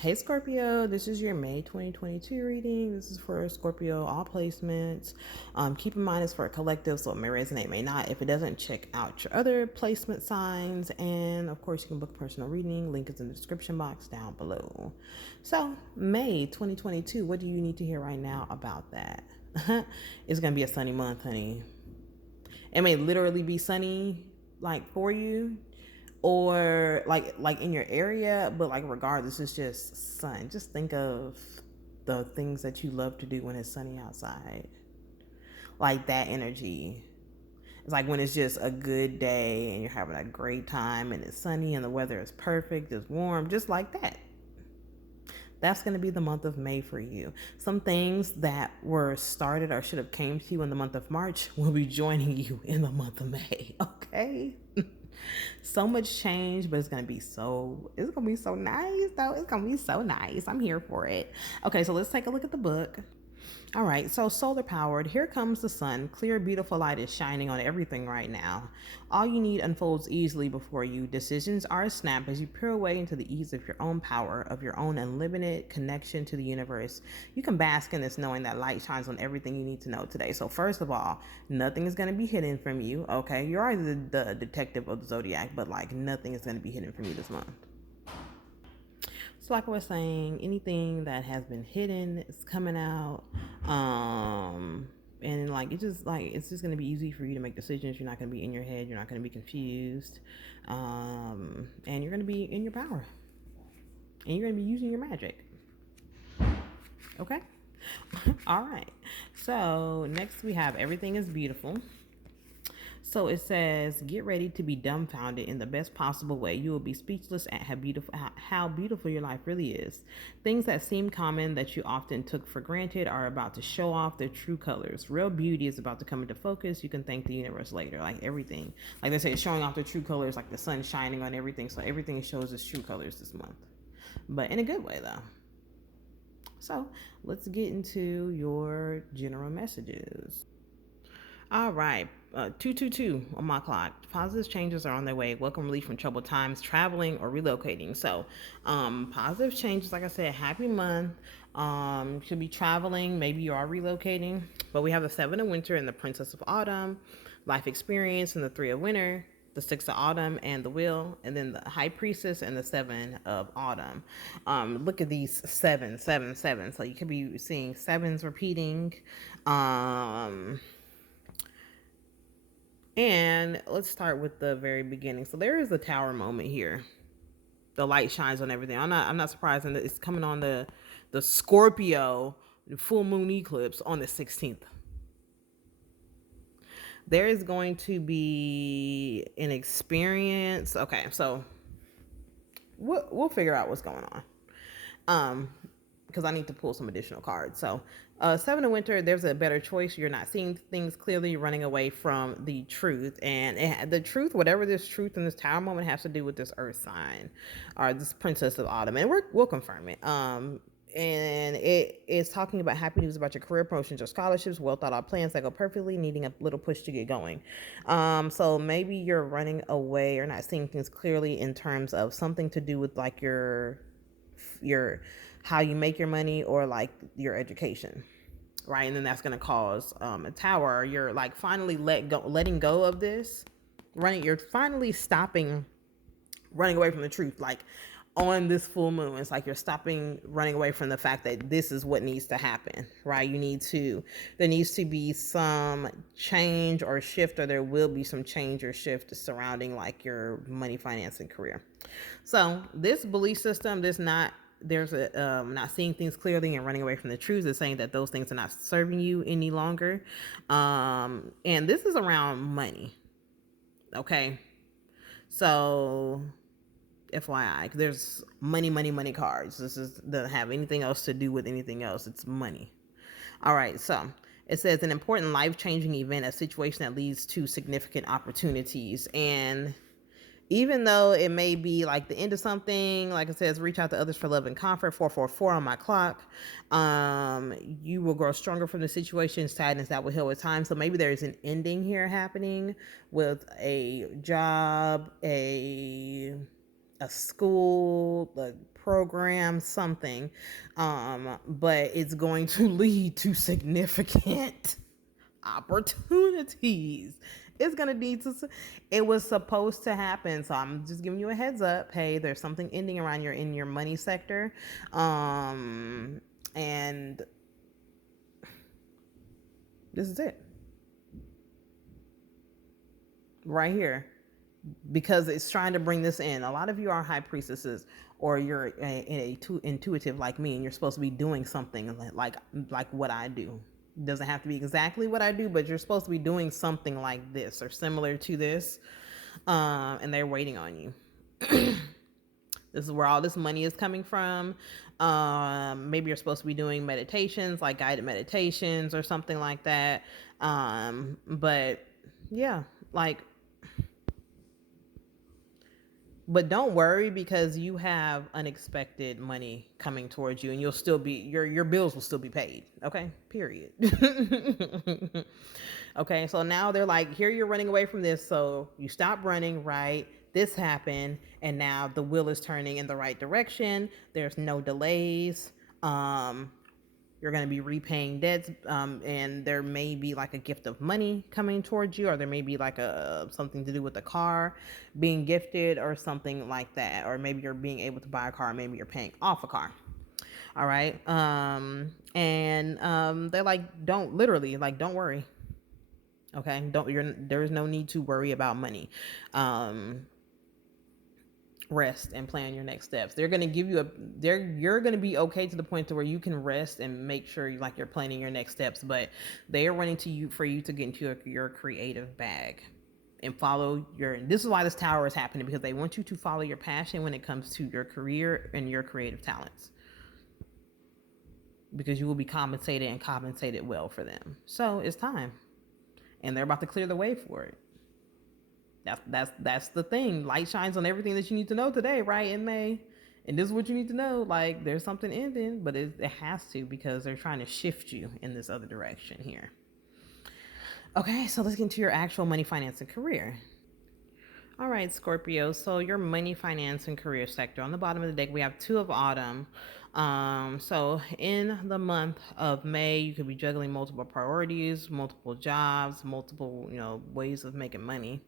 Hey Scorpio, this is your May 2022 reading. This is for Scorpio, all placements. Keep in mind it's for a collective, so it may resonate, may not. If it doesn't, check out your other placement signs. And of course, you can book a personal reading. Link is in the description box down below. So, May 2022, what do you need to hear right now about that? It's going to be a sunny month, honey. It may literally be sunny, like for you, or like in your area, but like regardless, it's just sun. Just think of the things that you love to do when it's sunny outside, like that energy. It's like when it's just a good day and you're having a great time and it's sunny and the weather is perfect, it's warm, just like that. That's going to be the month of May for you. Some things that were started or should have came to you in the month of March will be joining you in the month of May. Okay. So much change, but it's gonna be so nice though. It's gonna be so nice. I'm here for it. Okay, so let's take a look at the book. All right, so solar powered, here comes the sun. Clear, beautiful light is shining on everything right now. All you need unfolds easily before you. Decisions are a snap as you peer away into the ease of your own power, of your own unlimited connection to the universe. You can bask in this knowing that light shines on everything you need to know today. So first of all, nothing is going to be hidden from you, okay? You're already the detective of the zodiac, but like nothing is going to be hidden from you this month. So like I was saying, anything that has been hidden is coming out. And like it's just gonna be easy for you to make decisions. You're not gonna be in your head, you're not gonna be confused. And you're gonna be in your power. And you're gonna be using your magic. Okay? All right. So next we have everything is beautiful. So it says, get ready to be dumbfounded in the best possible way. You will be speechless at how beautiful your life really is. Things that seem common that you often took for granted are about to show off their true colors. Real beauty is about to come into focus. You can thank the universe later. Like everything, like they say, showing off their true colors, like the sun shining on everything. So everything shows its true colors this month, but in a good way though. So let's get into your general messages. All right. 222 on my clock. Positive changes are on their way. Welcome relief from troubled times, traveling or relocating. So, positive changes, like I said, happy month. Should be traveling. Maybe you are relocating. But we have the Seven of Winter and the Princess of Autumn, life experience and the Three of Winter, the Six of Autumn and the Wheel, and then the High Priestess and the Seven of Autumn. Look at these seven, seven, seven. So you could be seeing sevens repeating. And let's start with the very beginning. So there is a tower moment here. The light shines on everything. I'm not surprised that it's coming on the Scorpio full moon eclipse on the 16th. There is going to be an experience. Okay, so we'll figure out what's going on. Because I need to pull some additional cards. So, Seven of Winter, there's a better choice. You're not seeing things clearly, running away from the truth. And the truth, whatever this truth in this tower moment has to do with this earth sign or this Princess of Autumn. And we'll confirm it. And it is talking about happy news about your career promotions or scholarships, well thought out plans that go perfectly, needing a little push to get going. So maybe you're running away or not seeing things clearly in terms of something to do with like your how you make your money or like your education, right? And then that's going to cause a tower. You're like finally letting go of this, you're finally stopping running away from the truth. Like on this full moon, it's like you're stopping running away from the fact that this is what needs to happen, right? There needs to be some change or shift, or there will be some change or shift surrounding like your money, finance, and career. So this belief system, not seeing things clearly and running away from the truth is saying that those things are not serving you any longer. And this is around money. Okay. So FYI, there's money cards. This doesn't have anything else to do with anything else. It's money. All right. So it says an important life-changing event, a situation that leads to significant opportunities. And even though it may be like the end of something, like it says, reach out to others for love and comfort, 444 on my clock. You will grow stronger from the situation, sadness that will heal with time. So maybe there's an ending here happening with a job, a school, the program, something. But it's going to lead to significant opportunities. It's gonna need to. It was supposed to happen, so I'm just giving you a heads up. Hey, there's something ending around in your money sector, and this is it right here, because it's trying to bring this in. A lot of you are high priestesses, or you're too intuitive like me, and you're supposed to be doing something like what I do. It doesn't have to be exactly what I do, but you're supposed to be doing something like this or similar to this, and they're waiting on you. This is where all this money is coming from. Maybe you're supposed to be doing meditations, like guided meditations or something like that. But yeah, like, but don't worry, because you have unexpected money coming towards you, and you'll still be your bills will still be paid. Okay, period. Okay, so now they're like, here you're running away from this, so you stop running, right? This happened, and now the wheel is turning in the right direction. There's no delays. You're going to be repaying debts, and there may be like a gift of money coming towards you, or there may be like something to do with the car being gifted or something like that, or maybe you're being able to buy a car, maybe you're paying off a car. All right. They're like, don't worry. Okay, there is no need to worry about money. Rest and plan your next steps. They're going to give you you're going to be okay to the point to where you can rest and make sure you're planning your next steps, but they are running to you for you to get into your creative bag and follow this is why this tower is happening, because they want you to follow your passion when it comes to your career and your creative talents, because you will be compensated well for them. So it's time, and they're about to clear the way for it. That's the thing. Light shines on everything that you need to know today, right? In May. And this is what you need to know. Like, there's something ending, but it has to, because they're trying to shift you in this other direction here. Okay, so let's get into your actual money, finance, and career. All right, Scorpio. So your money, finance, and career sector. On the bottom of the deck, we have Two of Autumn. So in the month of May, you could be juggling multiple priorities, multiple jobs, multiple, ways of making money.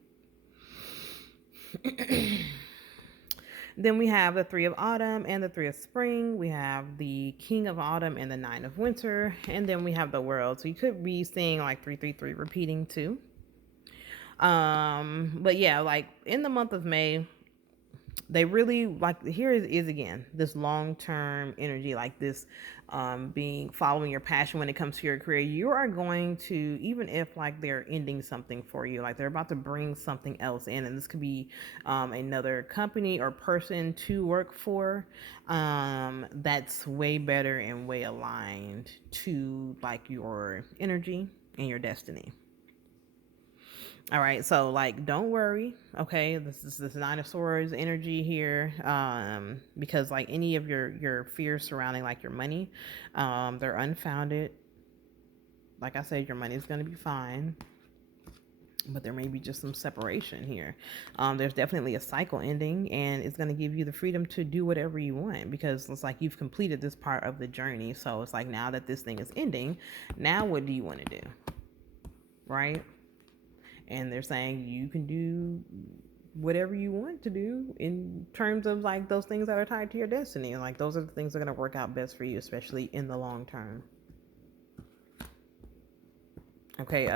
Then we have the Three of Autumn and the Three of Spring. We have the King of Autumn and the Nine of Winter. And then we have the World. So you could be seeing like 333 repeating too. But yeah, like in the month of May, they really like, here is again this long-term energy, like this following your passion when it comes to your career. You are going to, even if like they're ending something for you, like they're about to bring something else in, and this could be another company or person to work for, that's way better and way aligned to like your energy and your destiny. All right, so like, don't worry. Okay, this is this Nine of Swords energy here, because like any of your fears surrounding like your money, they're unfounded. Like I said, your money is going to be fine, but there may be just some separation here. There's definitely a cycle ending, and it's going to give you the freedom to do whatever you want, because it's like you've completed this part of the journey. So it's like, now that this thing is ending, now what do you want to do, right? And they're saying you can do whatever you want to do in terms of like those things that are tied to your destiny. Like, those are the things that are going to work out best for you, especially in the long term. Okay,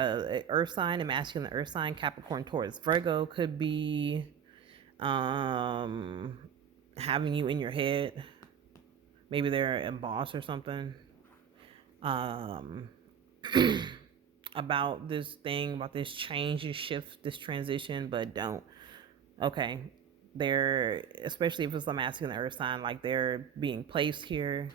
earth sign, a masculine earth sign, Capricorn, Taurus, Virgo could be having you in your head. Maybe they're a boss or something. About this thing, about this change, this shift, this transition, but don't. Okay, they're, especially if it's a masculine earth sign, like they're being placed here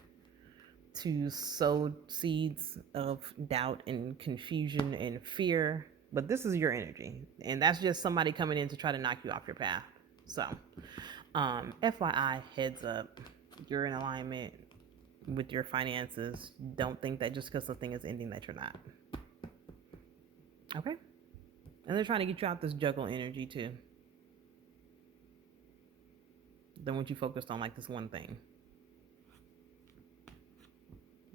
to sow seeds of doubt and confusion and fear, but this is your energy, and that's just somebody coming in to try to knock you off your path. So FYI, heads up, you're in alignment with your finances. Don't think that just because the thing is ending that you're not. Okay, and they're trying to get you out this juggle energy too. They want you focused on like this one thing.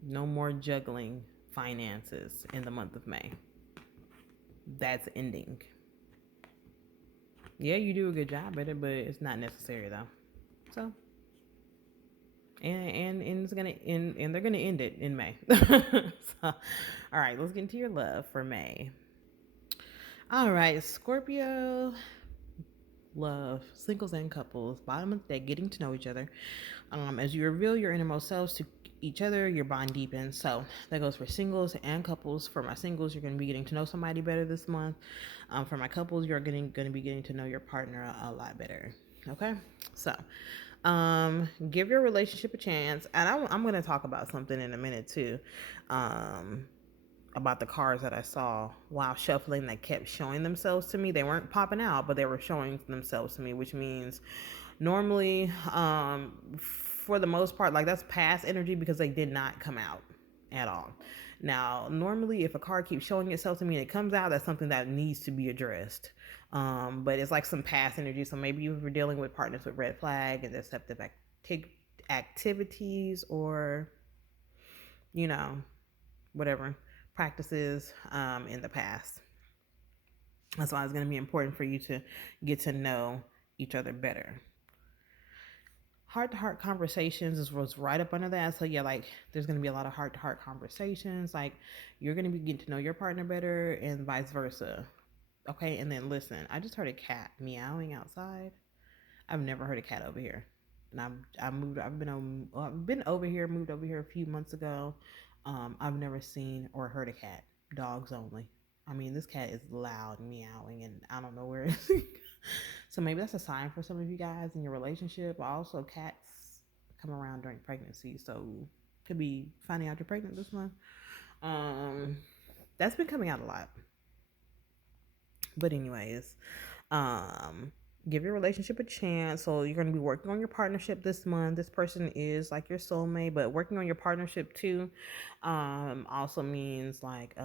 No more juggling finances in the month of May. That's ending. Yeah, you do a good job at it, but it's not necessary though. So, and it's gonna end, and they're gonna end it in May. So, all right, let's get into your love for May. All right, Scorpio love, singles and couples, bottom of the day, getting to know each other. As you reveal your innermost selves to each other, your bond deepens. So that goes for singles and couples. For my singles, you're going to be getting to know somebody better this month. For my couples, you're going to be getting to know your partner a lot better. Okay, so give your relationship a chance, and I'm going to talk about something in a minute too. About the cards that I saw while shuffling that kept showing themselves to me. They weren't popping out, but they were showing themselves to me, which means normally, for the most part, like that's past energy because they did not come out at all. Now, normally, if a card keeps showing itself to me and it comes out, that's something that needs to be addressed. But it's like some past energy. So maybe you were dealing with partners with red flag and deceptive activities, or, you know, whatever practices in the past. That's why it's going to be important for you to get to know each other better. Heart to heart conversations was right up under that. So yeah, like there's going to be a lot of heart to heart conversations. Like you're going to be getting to know your partner better and vice versa. Okay, and then listen, I just heard a cat meowing outside. I've never heard a cat over here, and I've been over here, moved over here a few months ago. I've never seen or heard a cat. Dogs only. I mean, this cat is loud meowing, and I don't know where it's. So maybe that's a sign for some of you guys in your relationship. Also, cats come around during pregnancy, so could be finding out you're pregnant this month. That's been coming out a lot. But anyways, um, give your relationship a chance. So you're going to be working on your partnership this month. This person is like your soulmate, but working on your partnership too also means like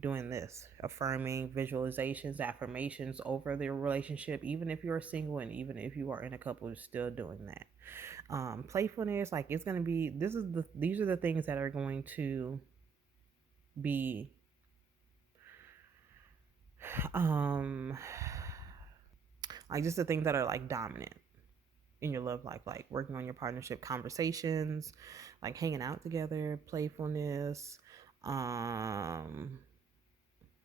doing this, affirming visualizations, affirmations over their relationship, even if you're single and even if you are in a couple, you're still doing that. Playfulness, like it's going to be, these are the things that are going to be like just the things that are like dominant in your love life, like working on your partnership, conversations, like hanging out together, playfulness,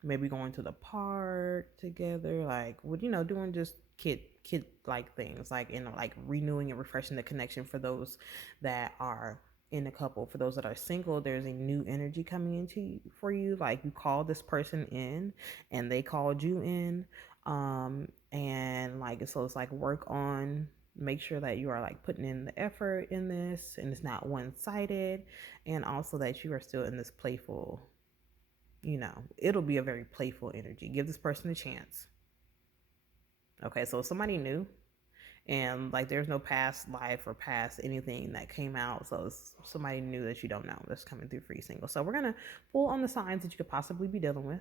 maybe going to the park together, like what doing just kid like things, like like renewing and refreshing the connection for those that are in a couple. For those that are single, there's a new energy coming into for you, like you called this person in and they called you in, and like so it's like work on, make sure that you are like putting in the effort in this and it's not one-sided, and also that you are still in this playful, it'll be a very playful energy. Give this person a chance. Okay, so somebody new, and like there's no past life or past anything that came out, so it's somebody new that you don't know that's coming through for you single. So we're gonna pull on the signs that you could possibly be dealing with.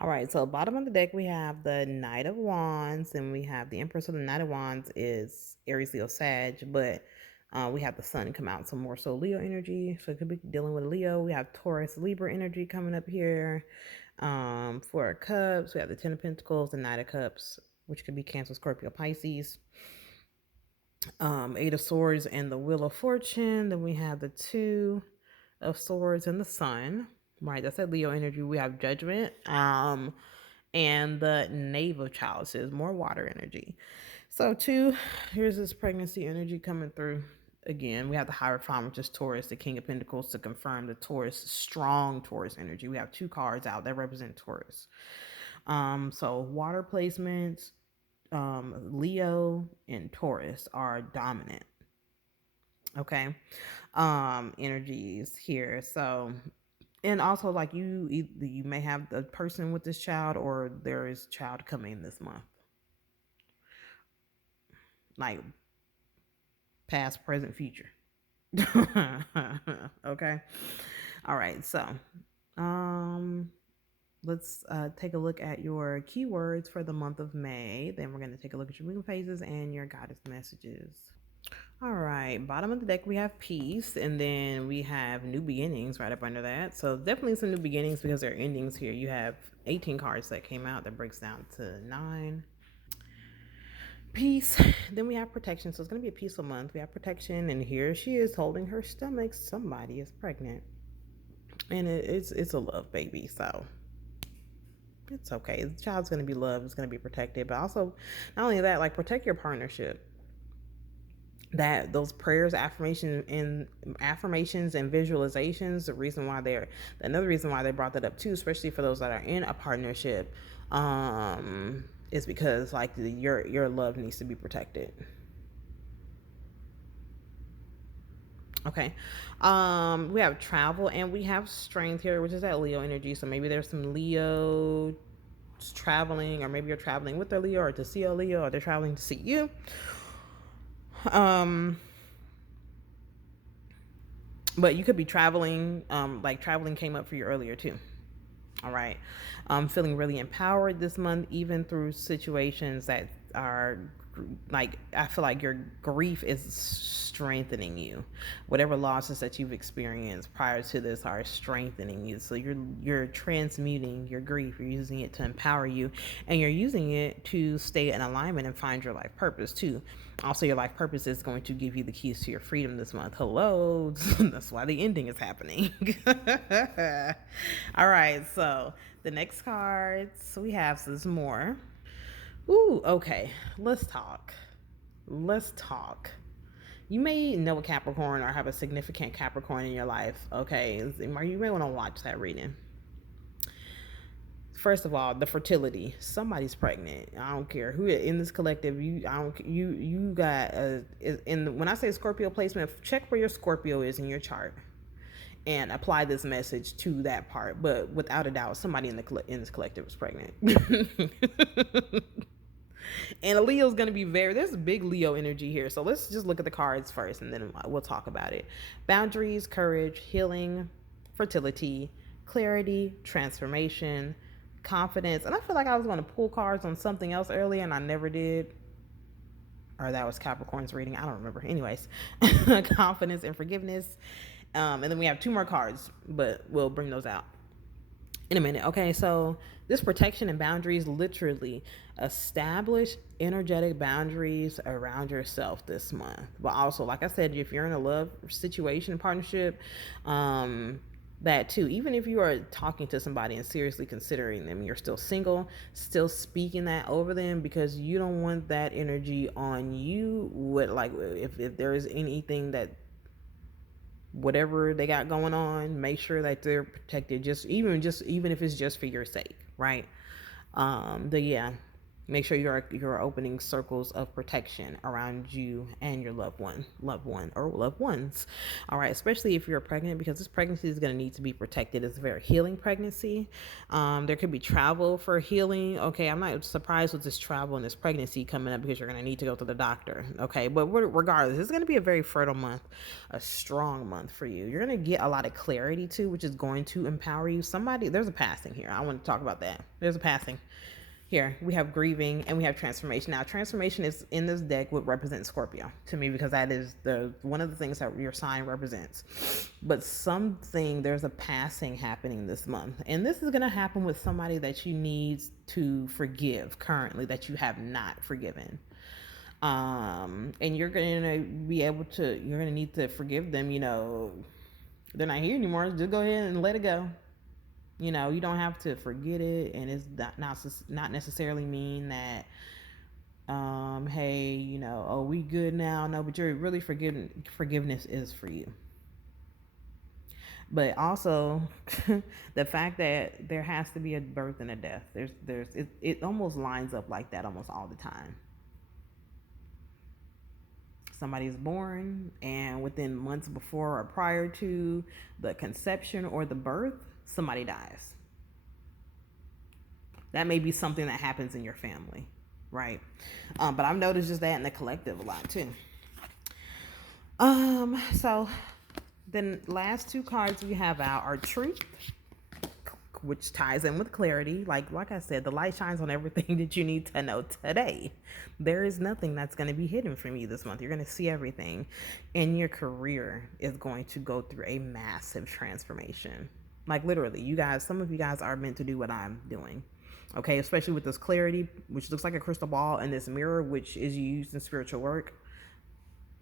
All right, so bottom of the deck we have the Knight of Wands, and we have the Empress. Of the Knight of Wands is Aries, Leo, Sag, but we have the Sun come out, so more so Leo energy. So it could be dealing with Leo. We have Taurus, Libra energy coming up here. Four of Cups. We have the Ten of Pentacles, the Knight of Cups, which could be Cancer, Scorpio, Pisces. Eight of Swords and the Wheel of Fortune. Then we have the Two of Swords and the Sun. Right, that's that Leo energy. We have Judgment. And the Knave of Chalices, more water energy. So here's this pregnancy energy coming through. Again, we have the Hierophant, which is Taurus, the King of Pentacles, to confirm the Taurus, strong Taurus energy. We have two cards out that represent Taurus. So water placements, Leo and Taurus are dominant. Okay. Energies here. So, and also like you may have the person with this child, or there is child coming this month, like past, present, future. Okay. All right, so let's take a look at your keywords for the month of May. Then we're going to take a look at your moon phases and your goddess messages. All right, bottom of the deck we have peace, and then we have new beginnings right up under that. So definitely some new beginnings because there are endings here. You have 18 cards that came out that breaks down to 9. Peace. Then we have protection. So it's going to be a peaceful month. We have protection, and here she is holding her stomach. Somebody is pregnant, and it's a love baby. So it's okay. The child's going to be loved. It's going to be protected, but also not only that, like protect your partnership. That those prayers, affirmations, and visualizations. Another reason why they brought that up too, especially for those that are in a partnership, is because like your love needs to be protected. Okay. We have travel and we have strength here, which is that Leo energy. So maybe there's some Leo traveling, or maybe you're traveling with their Leo or to see a Leo, or they're traveling to see you. But you could be traveling, like traveling came up for you earlier too. All right. Feeling really empowered this month, even through situations that are like, I feel like your grief is strengthening you. Whatever losses that you've experienced prior to this are strengthening you. So you're transmuting your grief. You're using it to empower you, and you're using it to stay in alignment and find your life purpose too. Also, your life purpose is going to give you the keys to your freedom this month. Hello. That's why the ending is happening. All right, so the next cards we have some more. Ooh, okay. Let's talk. You may know a Capricorn or have a significant Capricorn in your life. Okay, you may want to watch that reading. First of all, the fertility. Somebody's pregnant. I don't care who in this collective. You got when I say Scorpio placement, check where your Scorpio is in your chart and apply this message to that part. But without a doubt, somebody in this collective is pregnant. And a Leo's going to be there's a big Leo energy here. So let's just look at the cards first, and then we'll talk about it. Boundaries, courage, healing, fertility, clarity, transformation, confidence. And I feel like I was going to pull cards on something else earlier, and I never did. Or that was Capricorn's reading. I don't remember. Anyways, confidence and forgiveness. And then we have 2 more cards, but we'll bring those out in a minute. Okay, so this protection and boundaries, literally establish energetic boundaries around yourself this month. But also, like I said, if you're in a love situation, partnership, that too, even if you are talking to somebody and seriously considering them, you're still single, still speaking that over them, because you don't want that energy on you. If there is anything that, whatever they got going on, make sure that they're protected, even if it's just for your sake, right? Make sure you're opening circles of protection around you and your loved one or loved ones. All right, especially if you're pregnant, because this pregnancy is going to need to be protected. It's a very healing pregnancy. There could be travel for healing. Okay, I'm not surprised with this travel and this pregnancy coming up, because you're going to need to go to the doctor. Okay, but regardless, it's going to be a very fertile month, a strong month for you. You're going to get a lot of clarity too, which is going to empower you. There's a passing here. I want to talk about that. There's a passing. Here we have grieving and we have transformation. Now, transformation is in this deck would represent Scorpio to me, because that is one of the things that your sign represents. But there's a passing happening this month, and this is going to happen with somebody that you need to forgive currently, that you have not forgiven. And you're going to need to forgive them. They're not here anymore. Just go ahead and let it go. You don't have to forget it, and it's not necessarily mean that, hey, we good now. No, but you're really forgiveness is for you. But also, the fact that there has to be a birth and a death. It almost lines up like that almost all the time. Somebody's born, and within months before or prior to the conception or the birth, somebody dies. That may be something that happens in your family, right? But I've noticed just that in the collective a lot too. So then last 2 cards we have out are truth, which ties in with clarity. Like I said, the light shines on everything that you need to know today. There is nothing that's going to be hidden from you this month. You're going to see everything. And your career is going to go through a massive transformation. Like literally, you guys, some of you guys are meant to do what I'm doing. Okay, especially with this clarity, which looks like a crystal ball, and this mirror, which is used in spiritual work.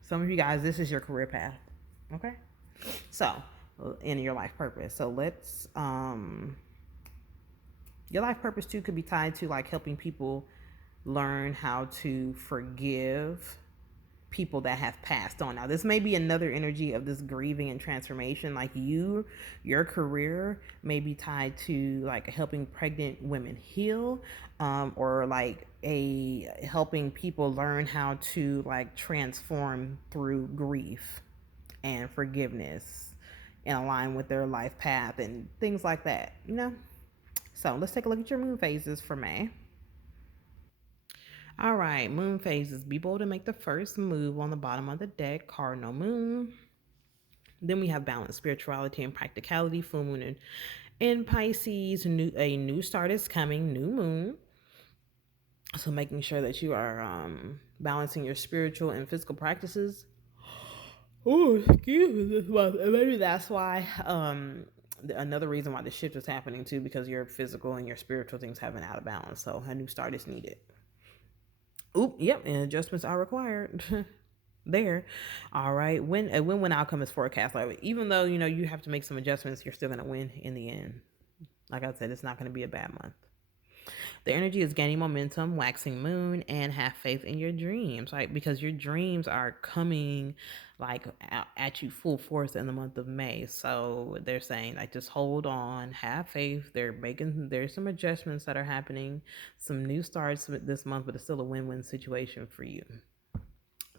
Some of you guys, this is your career path. Okay, so in your life purpose. So let's your life purpose too could be tied to like helping people learn how to forgive people that have passed on. Now, this may be another energy of this grieving and transformation. Like your career may be tied to like helping pregnant women heal, or like a helping people learn how to like transform through grief and forgiveness and align with their life path and things like that, you know? So let's take a look at your moon phases for May. All right, moon phases. Be bold to make the first move on the bottom of the deck, cardinal moon. Then we have balance, spirituality, and practicality, full moon in Pisces. A new start is coming, new moon. So making sure that you are balancing your spiritual and physical practices. Oh, excuse me, this month. And maybe that's why another reason why the shift is happening too, because your physical and your spiritual things have been out of balance. So a new start is needed. Oop, yep, and adjustments are required. There. All right. When a win-win outcome is forecast. Like even though you know you have to make some adjustments, you're still gonna win in the end. Like I said, it's not gonna be a bad month. The energy is gaining momentum, waxing moon, and have faith in your dreams, right? Because your dreams are coming like at you full force in the month of May. So they're saying like just hold on, have faith. There's some adjustments that are happening, some new starts this month, but it's still a win-win situation for you.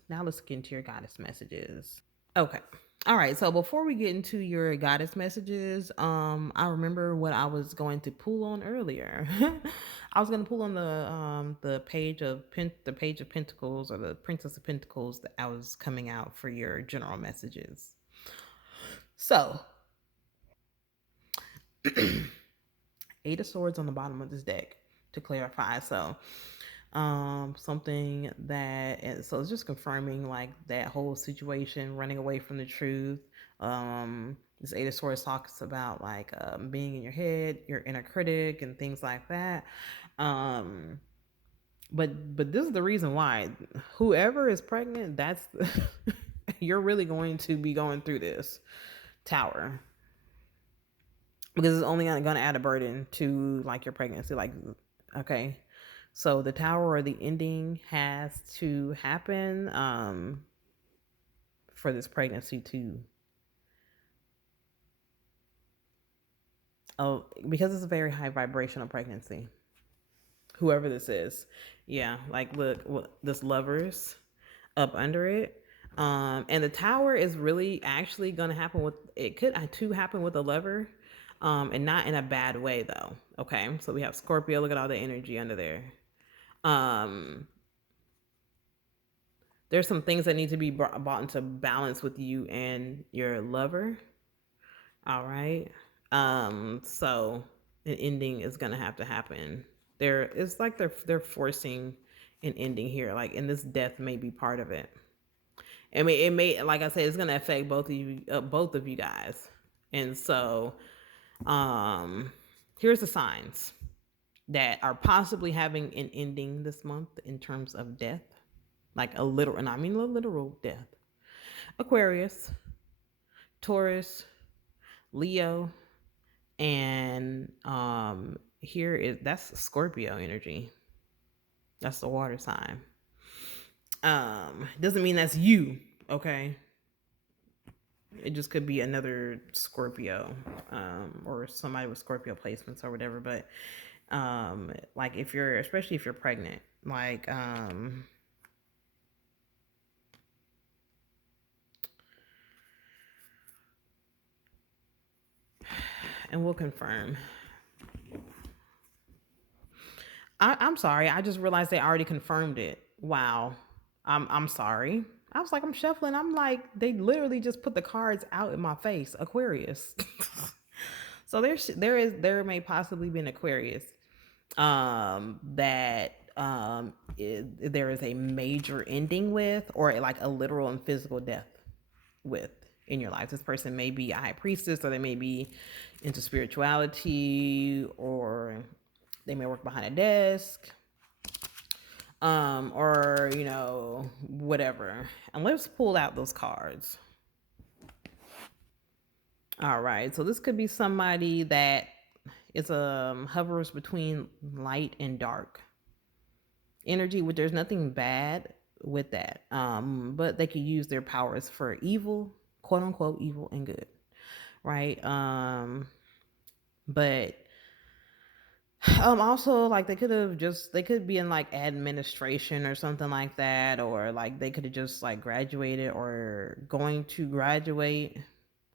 Now let's get into your goddess messages. Okay. All right. So before we get into your goddess messages, I remember what I was going to pull on earlier. I was going to pull on the page of the page of Pentacles, or the Princess of Pentacles, that I was coming out for your general messages. So, Eight of Swords on the bottom of this deck to clarify. So, something that, so it's just confirming like that whole situation, running away from the truth. This Eight of Swords talks about like being in your head, your inner critic, and things like that. But this is the reason why whoever is pregnant, that's you're really going to be going through this Tower, because it's only going to add a burden to like your pregnancy. Like, okay, so the Tower or the ending has to happen for this pregnancy to, because it's a very high vibrational pregnancy. Whoever this is, yeah, like look, this Lovers up under it. And the Tower is really actually going to happen with, it could to happen with a lover, and not in a bad way though. Okay, so we have Scorpio. Look at all the energy under there. There's some things that need to be brought into balance with you and your lover. All right. So an ending is gonna have to happen. It's like they're forcing an ending here. Like, and this death may be part of it. I mean, it may, like I said, it's gonna affect both of you guys. And so, here's the signs that are possibly having an ending this month in terms of death, like a literal, and I mean a literal death. Aquarius, Taurus, Leo, and that's Scorpio energy. That's the water sign. Doesn't mean that's you, okay? It just could be another Scorpio, or somebody with Scorpio placements or whatever. But like especially if you're pregnant, like and we'll confirm. I'm sorry. I just realized they already confirmed it. Wow. I'm sorry. I was like, I'm shuffling. I'm like, they literally just put the cards out in my face. Aquarius. So there may possibly be an Aquarius that there is a major ending with, or like a literal and physical death with in your life. This person may be a high priestess, or they may be into spirituality, or they may work behind a desk, or whatever. And let's pull out those cards. All right, so this could be somebody that is hovers between light and dark energy. With There's nothing bad with that, but they could use their powers for evil, quote unquote evil, and good, right? But also, like, they could be in like administration or something like that, or like they could have just like graduated or going to graduate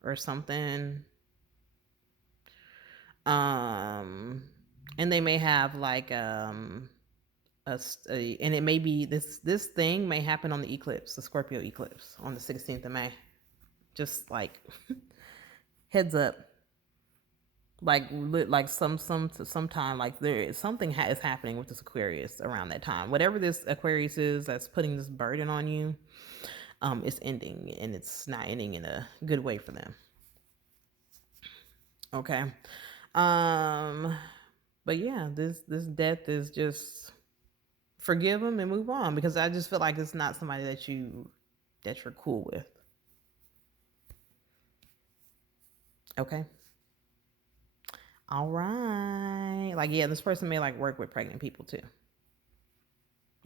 or something. And they may have like and it may be this thing may happen on the eclipse, the Scorpio eclipse on the 16th of May. Just like heads up, like sometime, like there is something is happening with this Aquarius around that time. Whatever this Aquarius is that's putting this burden on you, it's ending, and it's not ending in a good way for them. Okay. But yeah, this death is just forgive them and move on, because I just feel like it's not somebody that you're cool with. Okay. All right. Like, yeah, this person may like work with pregnant people too.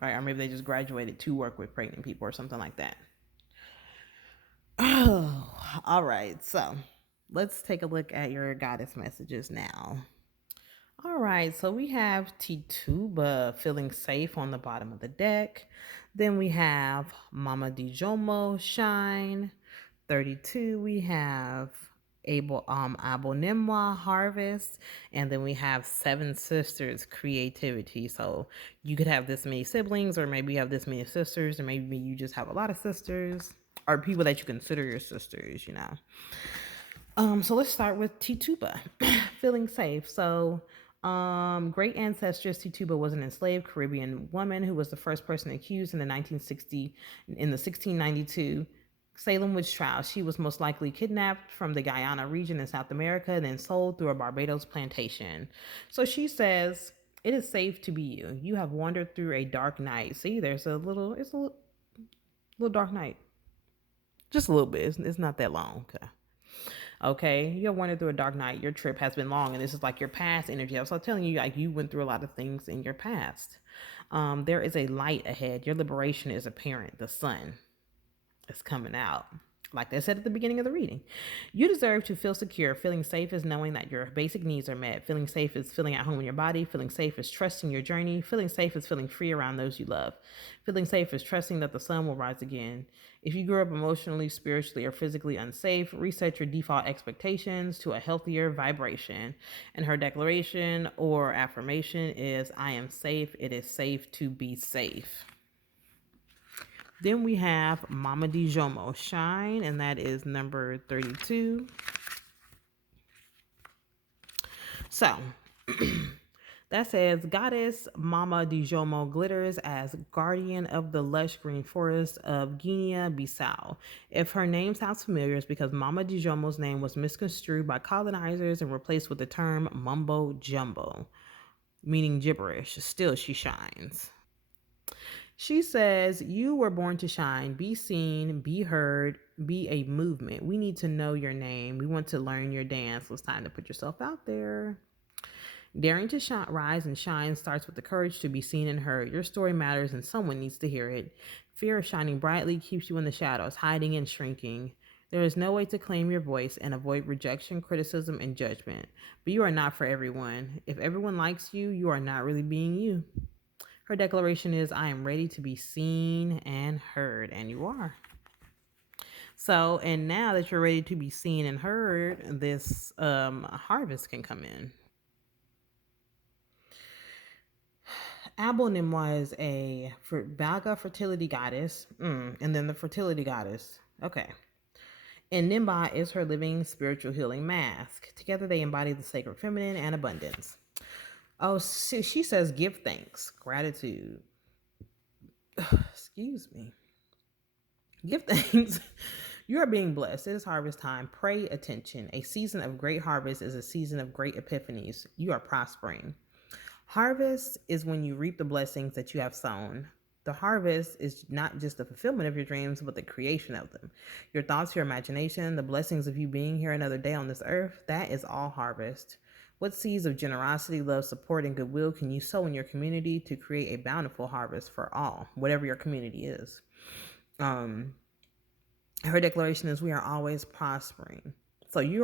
Right? Or maybe they just graduated to work with pregnant people or something like that. Oh, all right. So let's take a look at your goddess messages now. All right, so we have Tituba, feeling safe, on the bottom of the deck. Then we have Mama Dijomo, shine. 32, we have Abonimwa, harvest. And then we have Seven Sisters, creativity. So you could have this many siblings, or maybe you have this many sisters, or maybe you just have a lot of sisters, or people that you consider your sisters, So let's start with Tituba, feeling safe. So great ancestress Tituba was an enslaved Caribbean woman who was the first person accused in the 1692 Salem witch trial. She was most likely kidnapped from the Guyana region in South America and then sold through a Barbados plantation. So she says, "It is safe to be you. You have wandered through a dark night." See, it's a little dark night. Just a little bit. It's not that long. Okay, you're wandered through a dark night. Your trip has been long, and this is like your past energy. I was telling you, like, you went through a lot of things in your past. There is a light ahead. Your liberation is apparent. The sun is coming out. Like I said at the beginning of the reading, you deserve to feel secure. Feeling safe is knowing that your basic needs are met. Feeling safe is feeling at home in your body. Feeling safe is trusting your journey. Feeling safe is feeling free around those you love. Feeling safe is trusting that the sun will rise again. If you grew up emotionally, spiritually, or physically unsafe, reset your default expectations to a healthier vibration. And her declaration or affirmation is, "I am safe. It is safe to be safe." Then we have Mama Dijomo, shine, and that is number 32. So that says, Goddess Mama Dijomo glitters as guardian of the lush green forest of Guinea-Bissau. If her name sounds familiar, it's because Mama Dijomo's name was misconstrued by colonizers and replaced with the term mumbo jumbo, meaning gibberish. Still, she shines. She says, "You were born to shine. Be seen, be heard, be a movement. We need to know your name. We want to learn your dance. So it's time to put yourself out there." Daring to rise and shine starts with the courage to be seen and heard. Your story matters, and someone needs to hear it. Fear of shining brightly keeps you in the shadows, hiding and shrinking. There is no way to claim your voice and avoid rejection, criticism, and judgment. But you are not for everyone. If everyone likes you, you are not really being you. Her declaration is, "I am ready to be seen and heard," and you are. So, and now that you're ready to be seen and heard, this harvest can come in. Abonimwa is a Baga fertility goddess, and then the fertility goddess. Okay. And Nimba is her living spiritual healing mask. Together they embody the sacred feminine and abundance. Oh, she says give thanks, gratitude. Excuse me. Give thanks. You are being blessed. It is harvest time. Pray attention. A season of great harvest is a season of great epiphanies. You are prospering. Harvest is when you reap the blessings that you have sown. The harvest is not just the fulfillment of your dreams, but the creation of them. Your thoughts, your imagination, the blessings of you being here another day on this earth, that is all harvest. What seeds of generosity, love, support, and goodwill can you sow in your community to create a bountiful harvest for all, whatever your community is? Her declaration is we are always prospering. So you